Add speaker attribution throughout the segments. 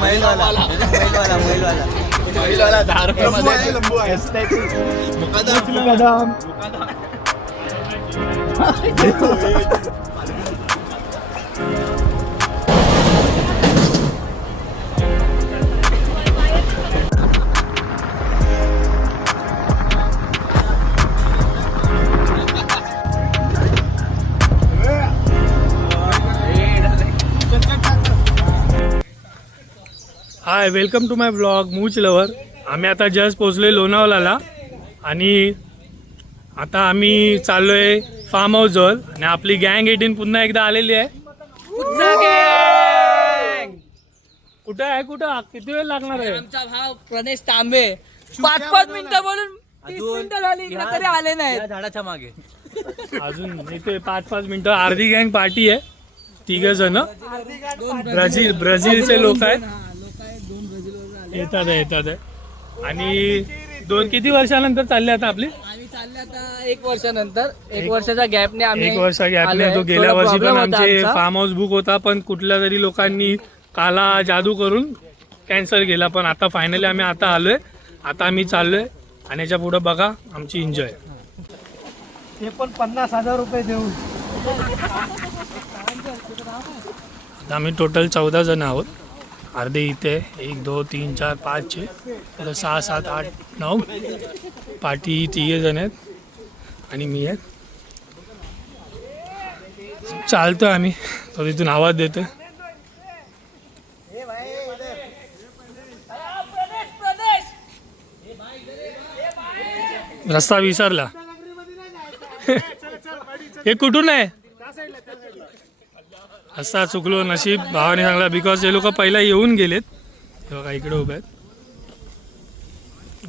Speaker 1: Mail wala. Mail wala, mail wala. Mail wala, daro.
Speaker 2: Mail wala, buhay. Mukadam. Mukadam. Mukadam. Hi welcome to my blog much lover आम्ही आता just पोचलोय लोणावळ्याला आणि आता आम्ही चाललो आहे फार्म हाऊसवर आणि आपली गँग एटीन पुन्हा एकदा आलेली आहे. कुठं आहे कुठं? किती वेळ लागणार आहे?
Speaker 3: आमचा भाव प्रणेश तांबे. पाच पाच मिनिटं बोलून तीस मिनिटं झाली इकडे तरी आले नाहीत.
Speaker 1: झाडाच्या मागे.
Speaker 2: अजून इथे पाच पाच मिनिटं. अर्धी गँग पार्टी आहे. तिघ जण. ब्राझील ब्राझीलचे लोक आहेत. येतात आहे, येतात आहे. आणि दोन किती वर्षानंतर चालले आता आपली?
Speaker 3: आम्ही चालले आता एक वर्षानंतर. एक वर्षाच्या गॅपने आम्ही
Speaker 2: एक वर्षा गॅपने
Speaker 3: आलोय.
Speaker 2: तो गेल्या
Speaker 3: थोडा
Speaker 2: वर्षी पण
Speaker 3: problem होता
Speaker 2: आमचे
Speaker 3: आमचा.
Speaker 2: फार्म हाऊस बुक होता पण कुठल्या तरी लोकांनी काला जादू करून कॅन्सल केला. पण आता फायनली आम्ही आता आलोय. आता आम्ही चाललोय. आणि याच्यापुढे बघा आमची एन्जॉय
Speaker 1: ते पण पन्नास हजार रुपये देऊन.
Speaker 2: आता आम्ही टोटल चौदा जण आहोत. अर्धे इथे एक दोन तीन चार पाच छे तर सहा सात आठ नऊ. पाठी तिघे जण आहेत आणि मी आहेत चालतो आम्ही. तो तिथून आवाज देतो रस्ता विसरला. हे कुठून आहे? असा चुकलो नशीब भावाने सांगला बिकॉज हे लोक पहिला येऊन गेलेत. हे बघा इकडे उभे आहेत.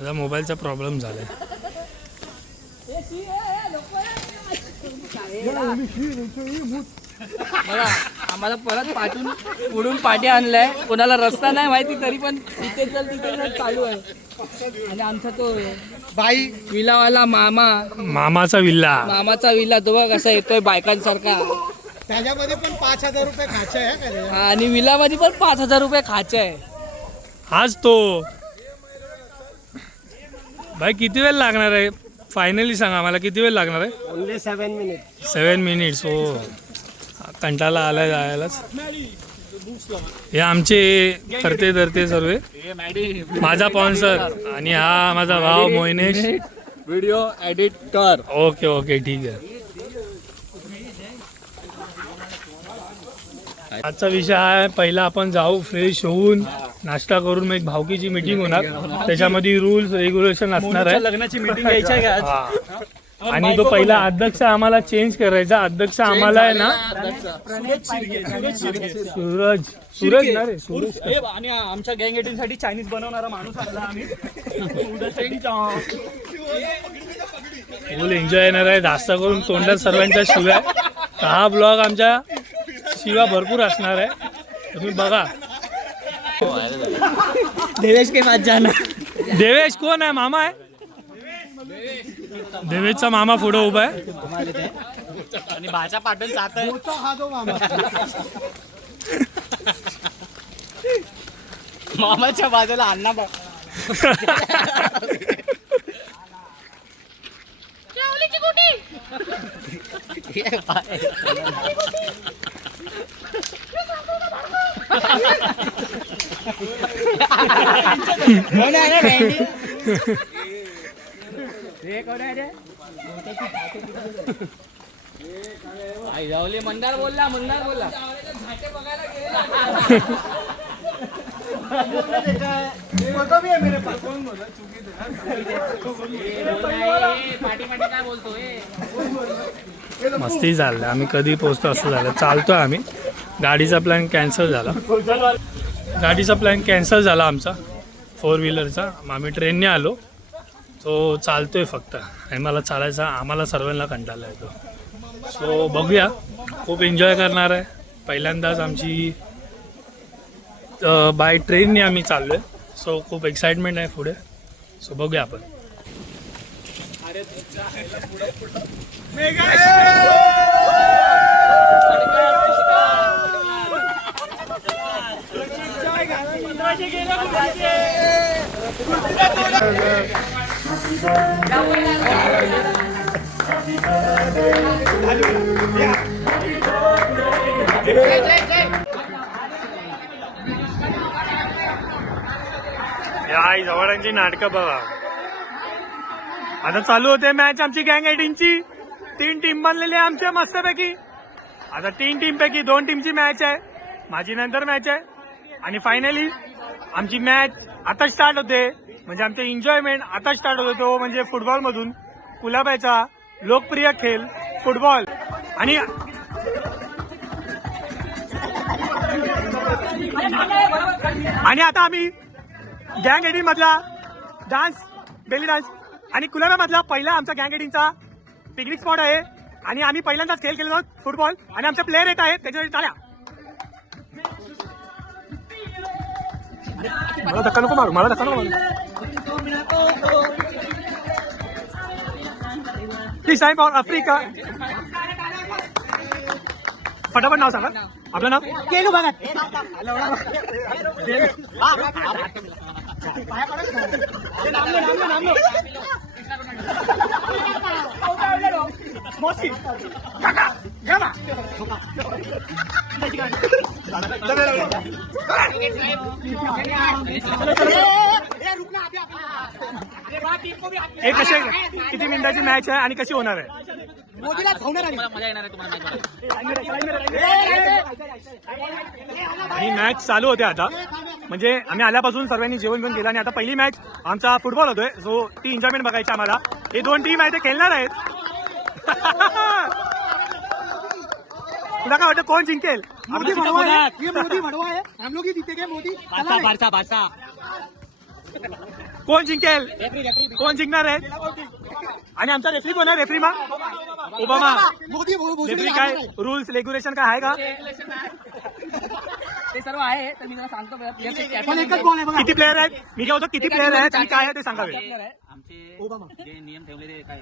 Speaker 2: आता मोबाईलचा प्रॉब्लेम झालाय.
Speaker 3: बघा आम्हाला परत पाठून पुढून पाठी आणलाय. कोणाला रस्ता नाही माहिती तरी पण तिथे चल तिथे चल चालू आहे. आणि आमचा तो
Speaker 1: बाई.
Speaker 3: विलावाला मामा.
Speaker 2: मामाचा विल्ला.
Speaker 3: मामाचा विला तो बघ कसा येतोय बायकांसारखा.
Speaker 1: त्याच्यामध्ये पण पाच हजार रुपये खायचे आहे का रे?
Speaker 3: हा, आणि विलामध्ये पण पाच हजार रुपये खायचे आहे.
Speaker 2: हाच तो. भाई किती वेळ लागणार आहे? फायनली सांगा मला किती वेळ लागणार आहे?
Speaker 1: Only seven minute
Speaker 2: seven minutes हो. कंटाळा आलाय जायलाच. हे आमचे करते धरते सर्व. माझा स्पॉन्सर आणि हा माझा भाव मोहिनेश.
Speaker 3: व्हिडिओ एडिट कर
Speaker 2: ओके ओके ठीक आहे. आजचा विषय आहे पहिला आपण जाऊ फ्रेश होऊन नाश्ता करून मग एक भावकीची मीटिंग होणार. त्याच्यामध्ये रूल्स रेग्युलेशन असणार आहे.
Speaker 1: लग्नाची मीटिंग घ्यायची आहे का
Speaker 2: हा. आणि तो पहिला अध्यक्ष आम्हाला चेंज करायचा. अध्यक्ष आम्हाला आहे ना? सूरज सूरज ना रे सूरज
Speaker 1: आणि आमच्या गँग एटीन साठी चायनीज बनवणारा माणूस आणला आम्ही.
Speaker 2: फुल एन्जॉय येणार आहे. जास्त करून तोंडात सर्वांच्या शिव्या तर हा ब्लॉग आमच्या शिवा भरपूर असणार आहे. तुम्ही बघा.
Speaker 3: देवेश के पास जाना.
Speaker 2: देवेश कोण आहे? मामा आहे? देवेशचा मामा पुढे उभा आहे.
Speaker 1: आणि भाषा पाठवून जात आहे. मामाच्या बाजूला अण्णा बा कोण आहे रे हे कोण आहे रे
Speaker 3: आई जावले मंदार बोलला मंदार बोलला काय बोलतो
Speaker 2: मस्ती झालं. आम्ही कधी पोहोचतो असं झालं. चालतोय आम्ही. गाडीचा प्लॅन कॅन्सल झाला. गाडीचा प्लॅन कॅन्सल झाला आमचा. फोर व्हीलरचा मग आम्ही ट्रेनने आलो. तो चालतोय फक्त. आणि मला चालायचा आम्हाला सर्वांना कंटाळा येतो. सो बघूया. खूप एन्जॉय करणार आहे. पहिल्यांदाच आमची बाय ट्रेनने आम्ही चाललो आहे सो खूप एक्साइटमेंट आहे पुढे. सो बघूया आपण. आई जवळांची नाटकं बघा. आता चालू होते मॅच आमची गँग एटीनची तीन टीम बनलेली आहे आमच्या मस्तपैकी. आता तीन टीम पैकी दोन टीमची मॅच आहे. माझी नंतर मॅच आहे. आणि फायनली आमची मॅच आता स्टार्ट होते. म्हणजे आमचे एन्जॉयमेंट आता स्टार्ट होतो तो म्हणजे फुटबॉल मधून. लोकप्रिय खेळ फुटबॉल आणि आणि आता आम्ही गँग एडिंग मधला डान्स बेली डान्स आणि कुलाब्यामधला पहिला आमचा गँग एडिंगचा पिकनिक स्पॉट आहे. आणि आम्ही पहिल्यांदाच खेळ केलेलो फुटबॉल आणि आमचे प्लेयर येत आहेत. त्याच्यासाठी टाळ्या. मला धक्का नको मारू मला धक्का नको मारू प्लीज साहेब फॉर आफ्रिका फटाफट नाव सांगा आपलं नाव
Speaker 1: केलू बघा
Speaker 2: हे कसे किती मिनिटाची मॅच आहे आणि कशी होणार आहे?
Speaker 1: मोदीला धावणार.
Speaker 3: मजा येणार आहे तुम्हाला
Speaker 2: आणि मॅच चालू होते आता. म्हणजे आम्ही आल्यापासून सर्वांनी जेवण घेऊन गेलं आणि आता पहिली मॅच आमचा फुटबॉल होतोय. सो ती एन्जॉयमेंट बघायची आम्हाला. हे दोन टीम आहे ते खेळणार आहेत. काय वाटतं कोण जिंकेल?
Speaker 1: मोदी भड़वा है ये मोदी भड़वा है। हम लोग ही जीतेंगे मोदी। बारसा बारसा बारसा
Speaker 2: कोण जिंकेल? कोण जिंकणार आहे आणि आमचा रेफरी कोण आहे रेफरी मा। ओबामा
Speaker 1: मोदी
Speaker 2: रेफरी काय रूल्स रेग्युलेशन काय आहे का
Speaker 3: ते सर्व आहे तर मी तुला सांगतो
Speaker 2: किती प्लेअर आहेत? मी काय होतो किती प्लेअर आहेत? आणि काय आहे ते सांगावे
Speaker 4: जे नियम ठेवलेले काय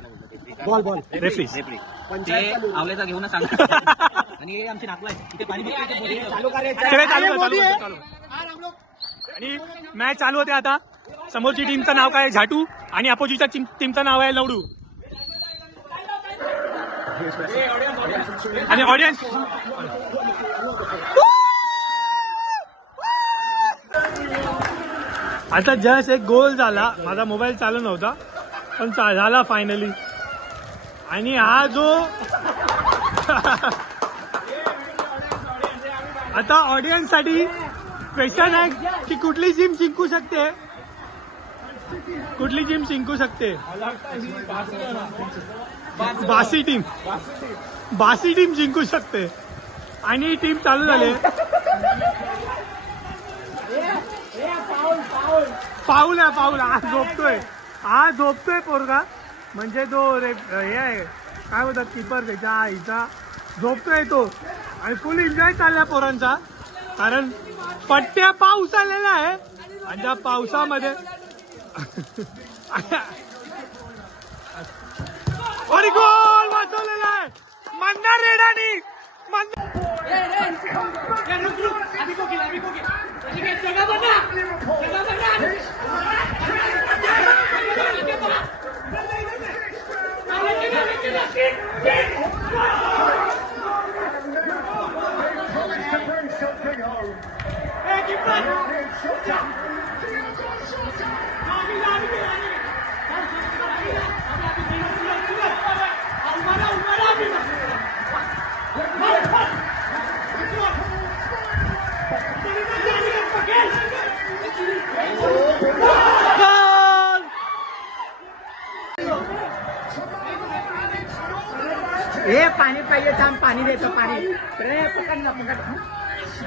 Speaker 1: बॉल बॉल
Speaker 2: रेफरी
Speaker 4: रेफरी ते आवलेचा घेऊनच सांगतात आणि आमचे पाणी.
Speaker 1: चालू करायचं
Speaker 2: आणि मॅच चालू होते आता. समोरची टीमचं नाव काय? झाटू आणि अपोजिटच्या टीमचं नाव आहे लवडू. आणि ऑडियन्स आता जस्ट एक गोल झाला. माझा मोबाईल चालू नव्हता पण झाला फायनली आणि हा जो आता ऑडियन्ससाठी क्वेश्चन आहे की कुठली जिम जिंकू शकते? कुठली जिम जिंकू शकते? बासी टीम बासी टीम जिंकू शकते. आणि टीम चालू झाले. पाऊल आहे पाऊल. आज झोपतोय. आज झोपतोय पोरगा. म्हणजे तो रे हे आहे. काय बोलतात? किपर त्याच्या आईचा. झोपतोय तो. आणि फुल एन्जॉय चालला पोरांचा कारण पट्ट्या पाऊस आलेला आहे आणि त्या पावसामध्ये आणि गोल वाचवलेला आहे मंदार रेडानी मंदार
Speaker 1: हे पाणी पाहिजे थांब पाणी देतो पाणी. रे पकड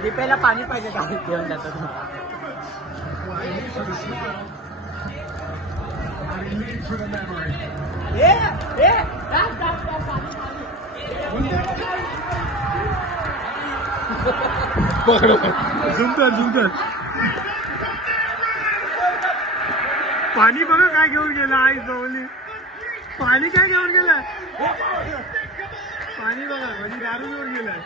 Speaker 1: दीपेला पाणी पाहिजे थांब. घेऊन जातो.
Speaker 2: पाणी बघा काय घेऊन गेला आई जवळी पाणी काय घेऊन गेलं? पाणी बघा म्हणजे दारू घेऊन गेलाय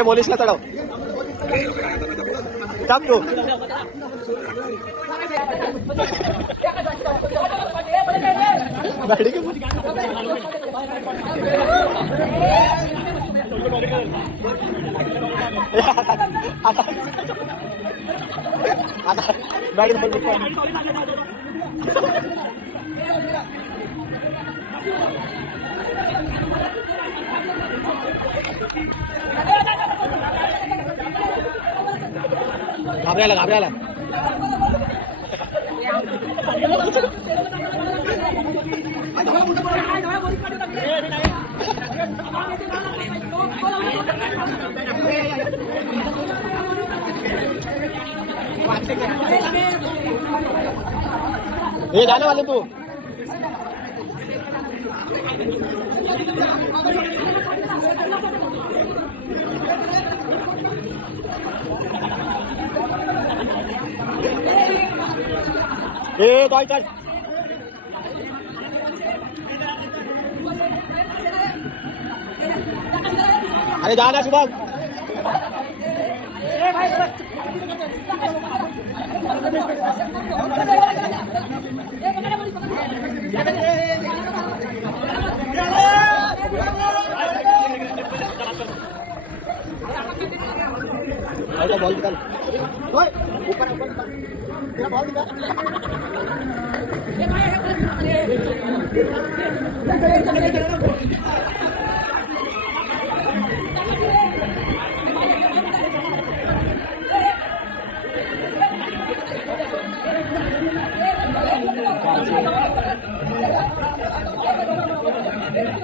Speaker 1: हे मोलिसला चढव. टाक तू. गाडी घेऊन. आता आता गाडी घाबरायला घाबरायला. हे झालं वाले तू. हे टॉय टॉय अरे जा ना शुभम बॉल निकाल। ऊपर निकाल।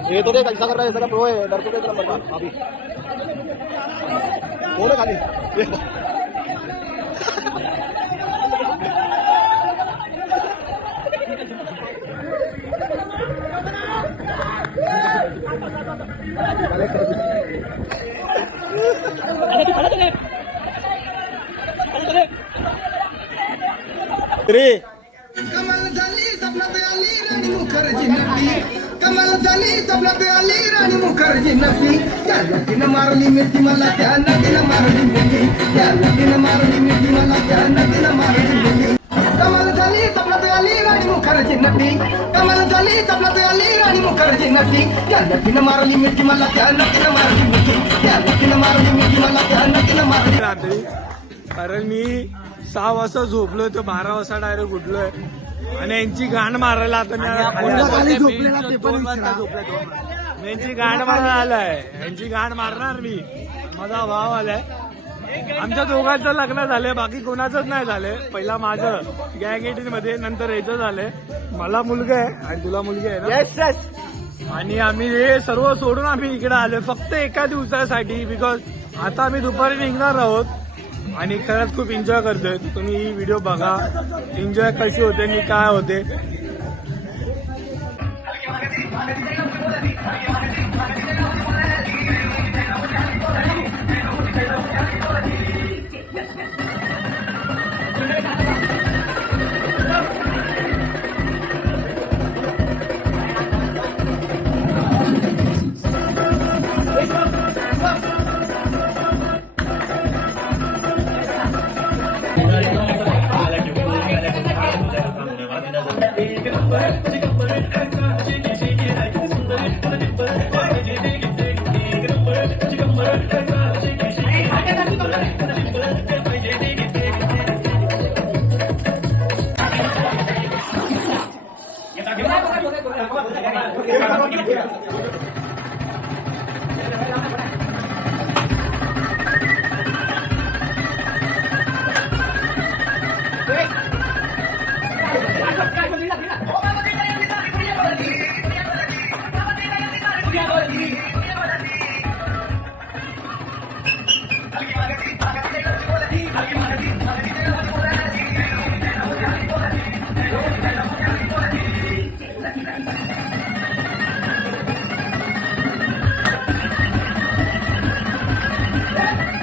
Speaker 1: ये तो देख, ऐसा कर रहा है, जरा प्रो है, डर तो देख नंबर का। अभी। वो ना खाली ये
Speaker 5: झाली तबला आली राणी मुखर्जी नदी त्या नदीनं मारली मिठी मला त्या नदीनं मारली मिठी. त्या नदीनं मारली मिठी मला त्या नदीनं मारली मिठी. कमाल झाली तबला आली राणी मुखर्जी नदी कमाल झाली तबला आली राणी मुखर्जी नदी त्या नदीनं मारली मिठी मला त्या नदीनं मारली मिठी. त्या नदीनं मारली मिठी मला त्या नदीनं मारली
Speaker 2: कारण मी सहा वाजता झोपलोय तर बारा वाजता डायरेक्ट उठलोय. आणि यांची गाण मारायला आता मी खाली आलो. मी यांची गाण मारायला आलाय. यांची गाण मारणार मी. माझा भाव आलाय. आमच्या दोघांचं लग्न झालंय बाकी कोणाचंच नाही झालंय. पहिला माझं गॅंग एटीन मध्ये नंतर याचं झालंय. मला मुलगा आहे आणि तुला मुलगी आहे ना?
Speaker 1: येस येस
Speaker 2: आणि आम्ही हे सर्व सोडून आम्ही इकडे आलोय. फक्त एका दिवसासाठी बिकॉज आता आम्ही दुपारी निघणार आहोत. आणि खरंच खूप एन्जॉय करतोय. तुम्ही ही व्हिडिओ बघा. एन्जॉय कशी होते आणि काय होते.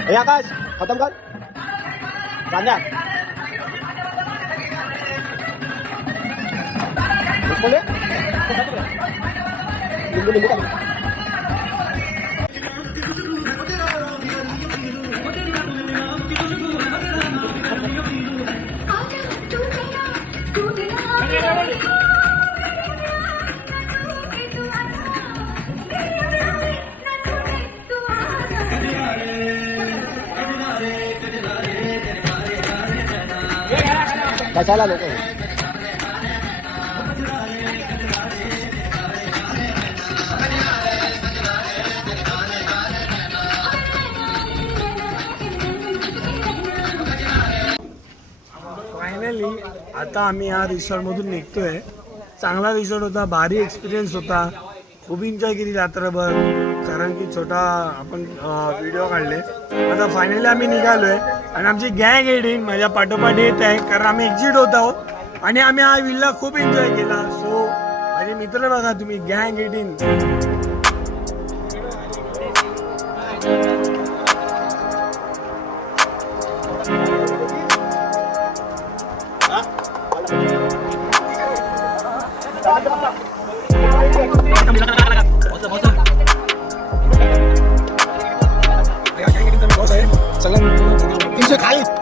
Speaker 1: हे आकाश खतम कर रांजा बोले लिंबू लिंबू का कशाला लोक
Speaker 2: फायनली आता आम्ही या रिसॉर्टमधून निघतोय. चांगला रिसॉर्ट होता भारी एक्सपिरियन्स होता. खूप एन्जॉय केली रात्रभर कारण की छोटा आपण व्हिडिओ काढले. आता फायनली आम्ही निघालोय आणि आमची गँग एडिंग माझ्या पाठोपाठ येत आहे कारण आम्ही एक्झिट होत आहोत. आणि आम्ही हा विल्ला खूप एन्जॉय केला. सो माझे मित्र बघा तुम्ही गँग एडिंग 可以。